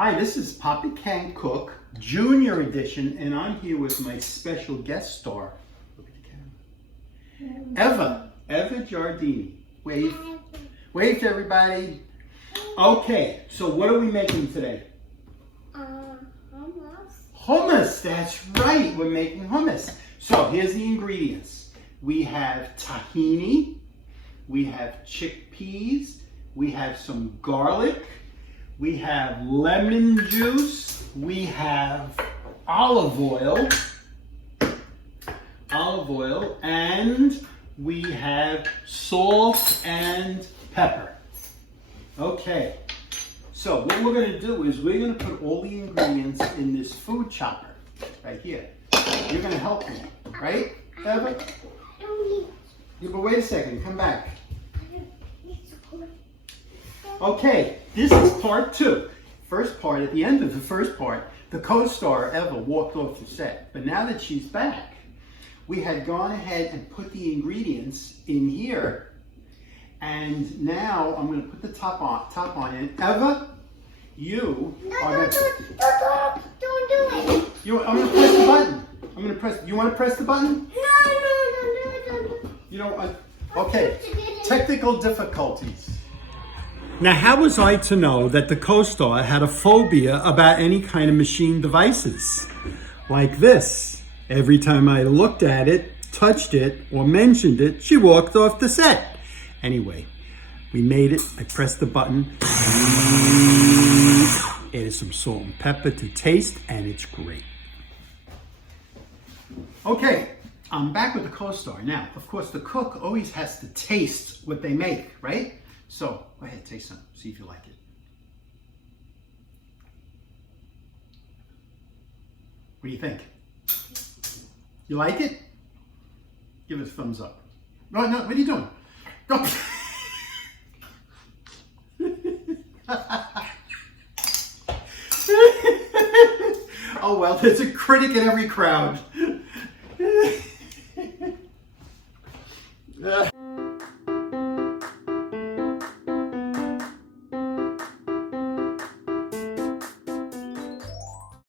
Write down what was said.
Hi, this is Poppy Can Cook, Junior Edition, and I'm here with my special guest star. Look at the camera. Eva Giardini. Wave. Wave to everybody. Okay, so what are we making today? Hummus. Hummus, that's right, we're making hummus. So here's the ingredients. We have tahini, we have chickpeas, we have some garlic, we have lemon juice, we have olive oil, and we have salt and pepper. Okay, so what we're going to do is we're going to put all the ingredients in this food chopper right here. You're going to help me, right, Eva? Yeah, but wait a second, come back. Okay, this is part 2. First part, at the end of the first part, the co-star Eva walked off the set. But now that she's back, we had gone ahead and put the ingredients in here. And now I'm going to put the top on it. Eva, you are going to... Don't do it. I'm going to press the button. You want to press the button? No, don't. You know, okay. Technical difficulties. Now, how was I to know that the co-star had a phobia about any kind of machine devices? Like this. Every time I looked at it, touched it, or mentioned it, she walked off the set. Anyway, we made it. I pressed the button. Added some salt and pepper to taste, and it's great. Okay, I'm back with the co-star. Now, of course, the cook always has to taste what they make, right? So, go ahead, taste some. See if you like it. What do you think? You like it? Give it a thumbs up. No, what are you doing? Go. Oh, well, there's a critic in every crowd.